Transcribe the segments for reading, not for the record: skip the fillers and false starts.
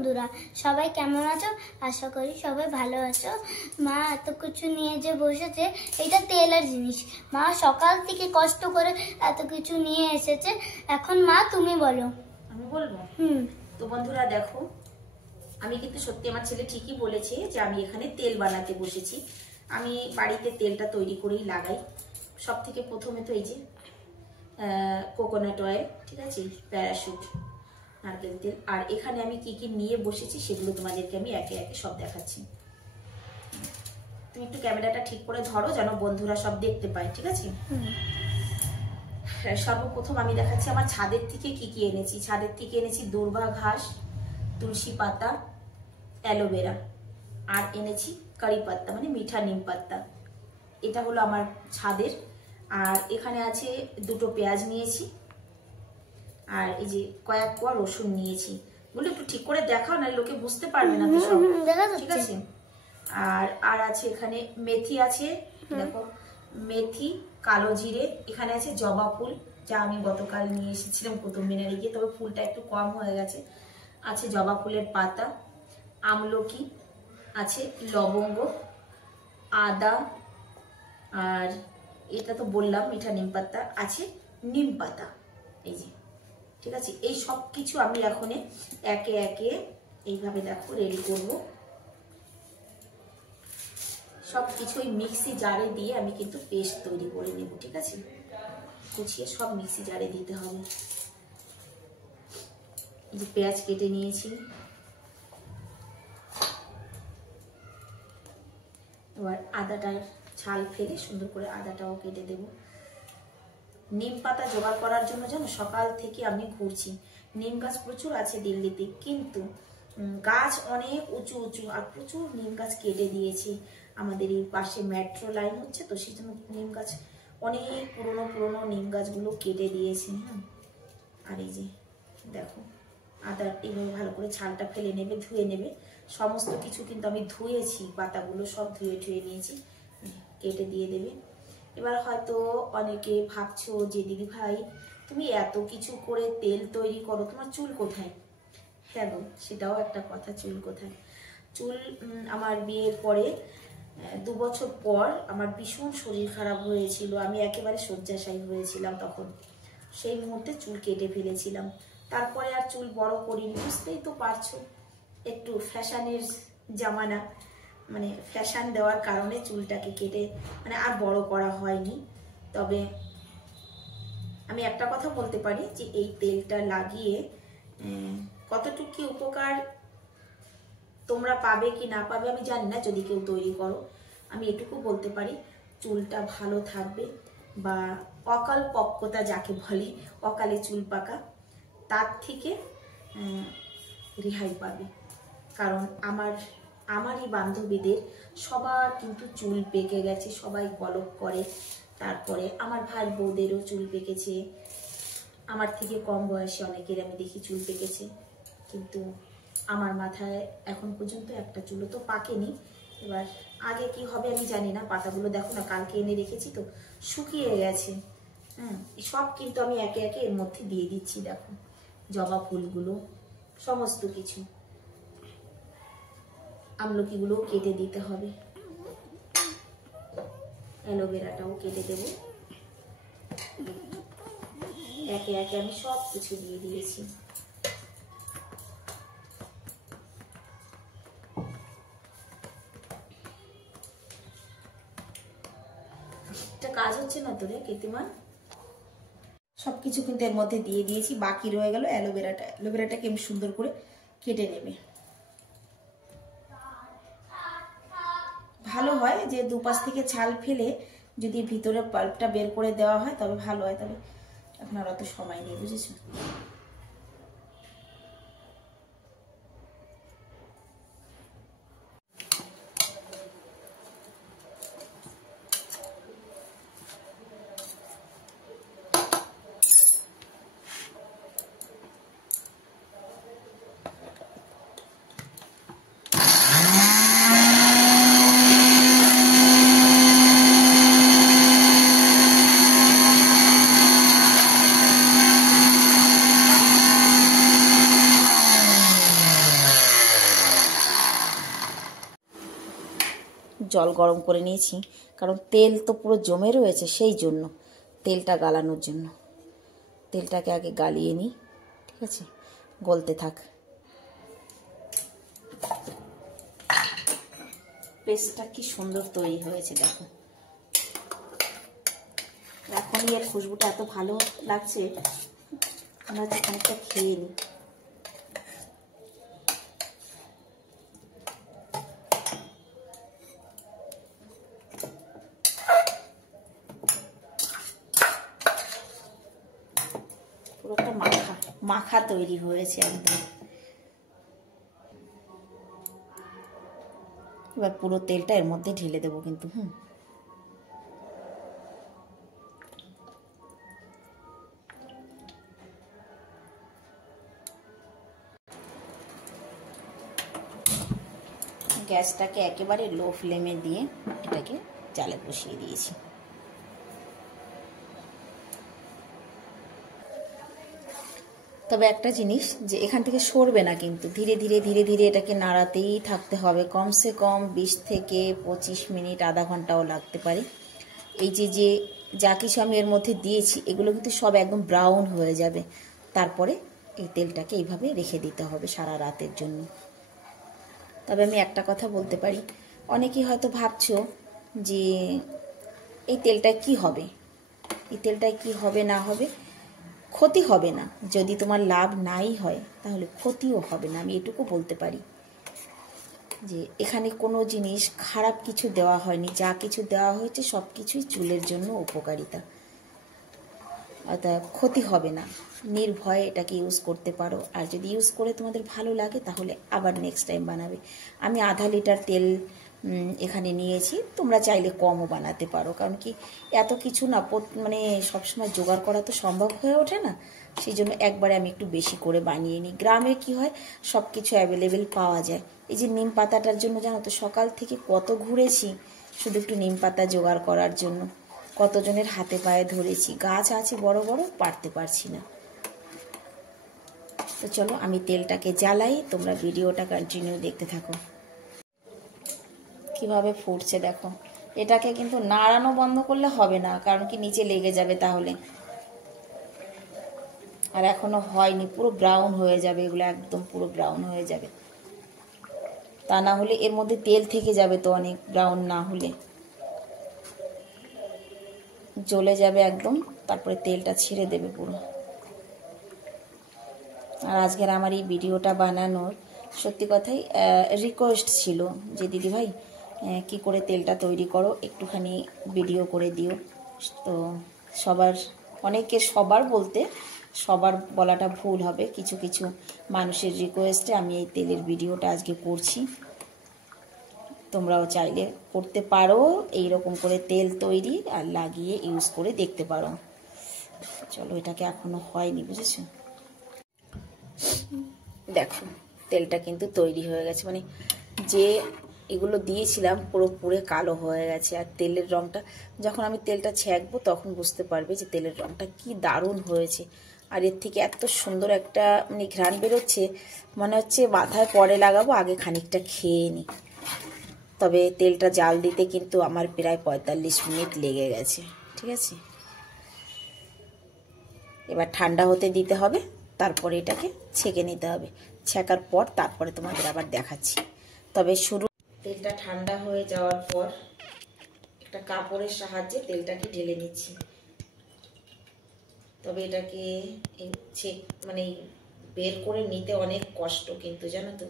বন্ধুরা, সবাই কেমন আছো? আশা করি সবাই ভালো আছো। মা এত কিছু নিয়ে যে বসেছে, এটা তেলের জিনিস। মা সকাল থেকে কষ্ট করে এত কিছু নিয়ে এসেছে। এখন মা তুমি বলো। আমি বলবো? তো বন্ধুরা দেখো, আমি কিন্তু সত্যি আমার ছেলে ঠিকই বলেছে যে আমি এখানে তেল বানাতে বসেছি। আমি বাড়িতে তেলটা তৈরি করেই লাগাই। সব থেকে প্রথমে তো এই যে কোকোনাট অয়েল, ঠিক আছে, প্যারাশুট, নারকেল তেল, আর এখানে আমি কি কি নিয়ে বসেছি সেগুলো তোমাদেরকে আমি একে একে সব দেখাচ্ছি। তুমি একটু ক্যামেরাটা ঠিক করে ধরো যেন বন্ধুরা সব দেখতে পায়, ঠিক আছে? সর্বপ্রথম আমি দেখাচ্ছি আমার ছাদের থেকে কি কি এনেছি। ছাদের থেকে এনেছি দূর্বা ঘাস, তুলসী পাতা, অ্যালোভেরা, আর এনেছি কারি পাত্তা মানে মিঠা নিম পাত্তা। এটা হলো আমার ছাদের। আর এখানে আছে দুটো পেঁয়াজ নিয়েছি, আর এই যে কয়েক কোয়া রসুন নিয়েছি। বলে একটু ঠিক করে দেখাও, না লোকে বুঝতে পারবে না তো সব, ঠিক আছে? আর আছে এখানে মেথি আছে, দেখো মেথি, কালো জিরে, এখানে আছে জবা ফুল যা আমি গতকাল নিয়ে এসেছিলাম কুতুব মিনারে গিয়ে, তবে ফুলটা একটু কম হয়ে গেছে। আছে জবা ফুলের পাতা, আমলকি আছে, লবঙ্গ, আদা, আর এটা তো বললাম মিঠা নিম পাতা, আছে নিম পাতা, এই যে, ঠিক আছে? এই সব কিছু আমি এখন একে একে এইভাবে দেখো রেডি করব। সব কিছুই মিক্সি জারে দিয়ে আমি কিন্তু পেস্ট তৈরি করে নেব, ঠিক আছে? কুচিয়ে সব মিক্সি জারে দিতে হবে। এই যে পেঁয়াজ কেটে নিয়েছি, এবার আদাটার ছাল ফেলে সুন্দর করে আদাটাও কেটে দেব। নিম পাতা জোগাড় করার জন্য জানো সকাল থেকে আমি ঘুরছি। নিম গাছ প্রচুর আছে দিল্লিতে, কিন্তু গাছ অনেক উঁচু উঁচু, আর প্রচুর নিম গাছ কেটে দিয়েছে। আমাদের এই পাশে মেট্রো লাইন হচ্ছে তো, সেই জন্য নিম গাছ অনেক পুরনো পুরনো নিম গাছগুলো কেটে দিয়েছে। আর এই যে দেখো আদা এইভাবে ভালো করে ছালটা ফেলে নেবে, ধুয়ে নেবে। সমস্ত কিছু কিন্তু আমি ধুয়েছি, পাতাগুলো সব ধুয়ে ধুয়ে নিয়েছি, কেটে দিয়ে দেবে। এবার হয়তো অনেকে ভাবছো যে দিদি ভাই তুমি এত কিছু করে তেল তৈরি করো, তোমার চুল কোথায়? হ্যাঁ গো, সেটাও একটা কথা, চুল কোথায়? চুল আমার বিয়ের পরে 2 বছর পর আমার ভীষণ শরীর খারাপ হয়েছিল, আমি একেবারে শয্যাশায়ী হয়েছিলাম তখন। সেই মুহূর্তে চুল কেটে ফেলেছিলাম, তারপরে আর চুল বড় করিনি। বুঝতেই তো পারছো, একটু ফ্যাশনের জামানা, মানে ফ্যাশন দেওয়ার কারণে চুলটাকে কেটে মানে আর বড় করা হয়নি। তবে আমি একটা কথা বলতে পারি যে এই তেলটা লাগিয়ে কতটুকু কি উপকার তোমরা পাবে কি না পাবে আমি জানি না, যদি কেউ তৈরি করো। আমি এটুকু বলতে পারি, চুলটা ভালো থাকবে, বা অকাল পক্কতা যাকে বলে, অকালে চুল পাকা, তার থেকে রেহাই পাবে। কারণ আমারই বান্ধবীদের সবার কিন্তু চুল পেকে গেছে, সবাই কলপ করে। তারপরে আমার ভাই বউদেরও চুল পেকেছে, আমার থেকে কম বয়সে অনেকের আমি দেখি চুল পেকেছে, কিন্তু আমার মাথায় এখন পর্যন্ত একটা চুলও তো পাকেনি। এবার আগে কি হবে আমি জানি না। পাতাগুলো দেখো না, কালকে এনে রেখেছি তো শুকিয়ে গেছে। সব কিন্তু আমি একে একে এর মধ্যে দিয়ে দিচ্ছি। দেখো জবা ফুলগুলো, সমস্ত কিছু, আমলকিগুলোও কেটে দিতে হবে, অ্যালোভেরাটাও কেটে দেব। একে একে আমি সব কিছু দিয়ে দিয়েছি। কাজ হচ্ছে না তো রে কীর্তিমান? সবকিছু কিন্তু এর মধ্যে দিয়ে দিয়েছি, বাকি রয়ে গেল অ্যালোভেরাটা। অ্যালোভেরাটাকে আমি সুন্দর করে কেটে নেবে। ভালো হয় যে দুপাশ থেকে ছাল ফেলে যদি ভিতরে পাল্পটা বের করে দেওয়া হয় তবে ভালো হয়, তবে এখন আর অত সময় নেই, বুঝেছো? জল গরম করে নিয়েছি, কারণ তেল তো পুরো জমে রয়েছে, সেই জন্য তেলটা গালানোর জন্য। তেলটাকে আগে গালিয়ে নিই, ঠিক আছে, গলতে থাক। পেস্টটা কি সুন্দর তৈরি হয়েছে দেখো। এখনই এর খুশবুটা এত ভালো লাগছে, আমরা খানিকটা খেয়ে নিই। পুরো একটা মাখা মাখা তৈরি হয়েছে একদম। এবার পুরো তেলটা এর মধ্যে ঢেলে দেবো কিন্তু। গ্যাসটাকে একেবারে লো ফ্লেমে দিয়ে এটাকে জালে বসিয়ে দিয়েছি। তবে একটা জিনিস, যে এখান থেকে সরবে না কিন্তু, ধীরে ধীরে ধীরে ধীরে এটাকে নাড়াতেই থাকতে হবে। কমসে কম 20 থেকে 25 মিনিট, আধা ঘন্টাও লাগতে পারে। এই যে যে যা কিছু আমি এর মধ্যে দিয়েছি এগুলো কিন্তু সব একদম ব্রাউন হয়ে যাবে। তারপরে এই তেলটাকে এইভাবে রেখে দিতে হবে সারা রাতের জন্য। তবে আমি একটা কথা বলতে পারি, অনেকেই হয়তো ভাবছো যে এই তেলটা কি হবে, এই তেলটায় কি হবে না হবে। ক্ষতি হবে না, যদি তোমার লাভ নাই হয় তাহলে ক্ষতিও হবে না। আমি এটুকু বলতে পারি যে এখানে কোনো জিনিস খারাপ কিছু দেওয়া হয়নি, যা কিছু দেওয়া হয়েছে সব কিছুই চুলের জন্য উপকারিতা, অর্থাৎ ক্ষতি হবে না। নির্ভয়ে এটাকে ইউজ করতে পারো। আর যদি ইউজ করে তোমাদের ভালো লাগে তাহলে আবার নেক্সট টাইম বানাবে। আমি আধা লিটার তেল এখানে নিয়েছি, তোমরা চাইলে কমও বানাতে পারো, কারণ কি এত কিছু না মানে সবসময় জোগাড় করা তো সম্ভব হয়ে ওঠে না। সেই জন্য একবারে আমি একটু বেশি করে বানিয়ে নিই। গ্রামে কি হয়, সব কিছু অ্যাভেলেবেল পাওয়া যায়। এই যে নিম পাতাটার জন্য জানো তো সকাল থেকে কত ঘুরেছি শুধু একটু নিম পাতা জোগাড় করার জন্য। কতজনের হাতে পায়ে ধরেছি, গাছ আছে বড় বড়, পারতে পারছি না। তো চলো আমি তেলটাকে জ্বালাই, তোমরা ভিডিওটা কন্টিনিউ দেখতে থাকো। কিভাবে ফুটছে দেখো। এটাকে কিন্তু নাড়ানো বন্ধ করলে হবে না, কারণ কি নিচে লেগে যাবে তাহলে। আর এখনো হয়নি, পুরো ব্রাউন হয়ে যাবে এগুলো, একদম পুরো ব্রাউন হয়ে যাবে। তা না হলে এর মধ্যে তেল থেকে যাবে তো অনেক, ব্রাউন না হলে জ্বলে যাবে একদম, তারপরে তেলটা ছেড়ে দেবে পুরো। আর আজকের আমার এই ভিডিওটা বানানোর সত্যি কথাই রিকোয়েস্ট ছিল যে দিদিভাই কি করে তেলটা তৈরি করো, একটুখানি ভিডিও করে দিও। তো সবার বলতে সবার বলাটা ভুল হবে, কিছু কিছু মানুষের রিকোয়েস্টে আমি এই তেলের ভিডিওটা আজকে করছি। তোমরাও চাইলে করতে পারো, এইরকম করে তেল তৈরি আর লাগিয়ে ইউজ করে দেখতে পারো। চলো, এটাকে এখনো হয়নি, বুঝেছো? দেখো তেলটা কিন্তু তৈরি হয়ে গেছে, মানে যে এগুলো দিয়েছিলাম পুরো পুরে কালো হয়ে গেছে। আর তেলের রঙটা, যখন আমি তেলটা ছেঁকবো তখন বুঝতে পারবে যে তেলের রঙটা কি দারুণ হয়েছে। আর এর থেকে এত সুন্দর একটা মানে ঘ্রাণ বেরোচ্ছে, মনে হচ্ছে মাথায় পরে লাগাবো, আগে খানিকটা খেয়ে নিই। তবে তেলটা জাল দিতে কিন্তু আমার প্রায় 45 মিনিট লেগে গেছে, ঠিক আছে। এবার ঠান্ডা হতে দিতে হবে, তারপরে এটাকে ছেঁকে নিতে হবে। ছেঁকার পর তারপরে তোমাদের আবার দেখাচ্ছি। তবে তেলটা ঠান্ডা হয়ে যাওয়ার পর একটা কাপড়ের সাহায্যে তেলটাকে ঢেলে নিচ্ছি। তবে এটাকে মানে বের করে নিতে অনেক কষ্ট কিন্তু, জানো তো,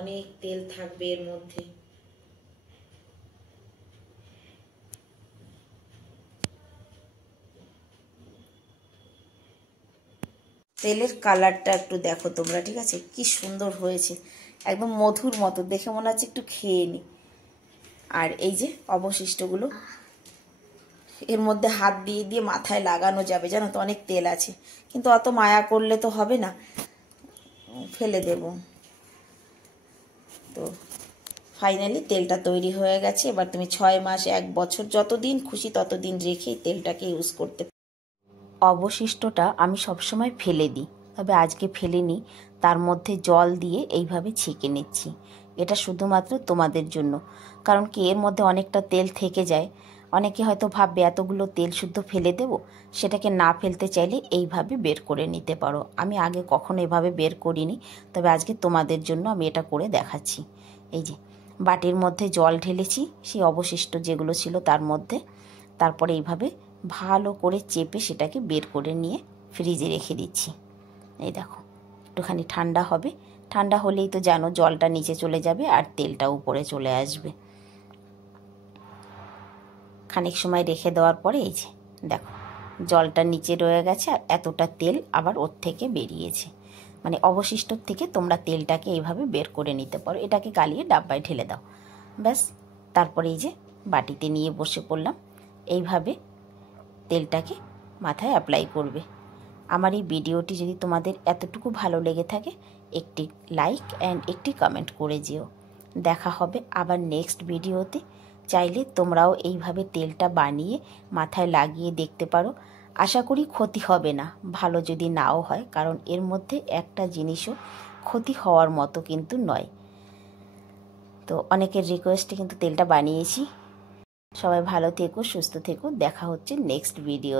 অনেক তেল থাকবে এর মধ্যে। তেলের কালারটা একটু দেখো তোমরা, ঠিক আছে, কি সুন্দর হয়েছে, একদম মধুর মতো, দেখে মনে হচ্ছে একটু খেয়ে নি। আর এই যে অবশিষ্টগুলো এর মধ্যে হাত দিয়ে দিয়ে মাথায় লাগানো যাবে, জানো তো, অনেক তেল আছে, কিন্তু অত মায়া করলে তো হবে না, ফেলে দেব। তো ফাইনালি তেলটা তৈরি হয়ে গেছে। এবার তুমি 6 মাস 1 বছর যতদিন খুশি ততদিন রেখে তেলটাকে ইউজ করতে। অবশিষ্টটা আমি সবসময় ফেলে দিই, তবে আজকে ফেলিনি, তার মধ্যে জল দিয়ে এইভাবে ছেঁকে নিচ্ছি। এটা শুধুমাত্র তোমাদের জন্য। কারণ কি, এর মধ্যে অনেকটা তেল থেকে যায়। অনেকে হয়তো ভাববে এতগুলো তেল শুদ্ধ ফেলে দেব, সেটাকে না ফেলতে চাইলে এইভাবে বের করে নিতে পারো। আমি আগে কখনো এভাবে বের করিনি, তবে আজকে তোমাদের জন্য আমি এটা করে দেখাচ্ছি। এই যে বাটির মধ্যে জল ঢেলেছি, সেই অবশিষ্ট যেগুলো ছিল তার মধ্যে। তারপরে এইভাবে ভালো করে চেপে সেটাকে বের করে নিয়ে ফ্রিজে রেখে দিচ্ছি। এই দেখো, একটুখানি ঠান্ডা হবে, ঠান্ডা হলেই তো জানো জলটা নিচে চলে যাবে আর তেলটা উপরে চলে আসবে। খানিক সময় রেখে দেওয়ার পরে এই যে দেখো, জলটা নিচে রয়ে গেছে আর এতটা তেল আবার ওর থেকে বেরিয়েছে। মানে অবশিষ্ট থেকে তোমরা তেলটাকে এইভাবে বের করে নিতে পারো। এটাকে গালিয়ে ডাব্বায় ঢেলে দাও, ব্যাস। তারপরে এই যে বাটিতে নিয়ে বসে পড়লাম। এইভাবে তেলটাকে মাথায় অ্যাপ্লাই করবে। আমার এই ভিডিওটি যদি তোমাদের এতটুকু ভালো লেগে থাকে, একটি লাইক অ্যান্ড একটি কমেন্ট করে যেও। দেখা হবে আবার নেক্সট ভিডিওতে। চাইলে তোমরাও এইভাবে তেলটা বানিয়ে মাথায় লাগিয়ে দেখতে পারো। আশা করি ক্ষতি হবে না, ভালো যদি নাও হয়, কারণ এর মধ্যে একটা জিনিসও ক্ষতি হওয়ার মতো কিন্তু নয়। তো অনেকের রিকোয়েস্টে কিন্তু তেলটা বানিয়েছি। সবাই ভালো থেকো, সুস্থ থেকো। দেখা হচ্ছে নেক্সট ভিডিও।